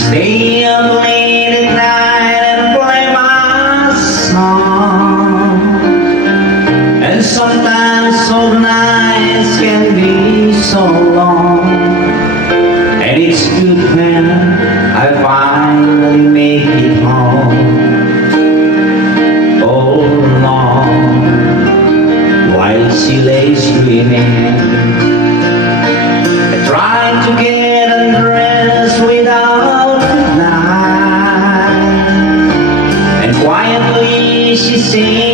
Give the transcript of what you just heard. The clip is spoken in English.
Stay up late at night and play my song. And sometimes so nights can be so long. And it's good when I finally make it home. Oh, long, while she lays dreaming, I try to get undressed without a lie, and quietly she sings.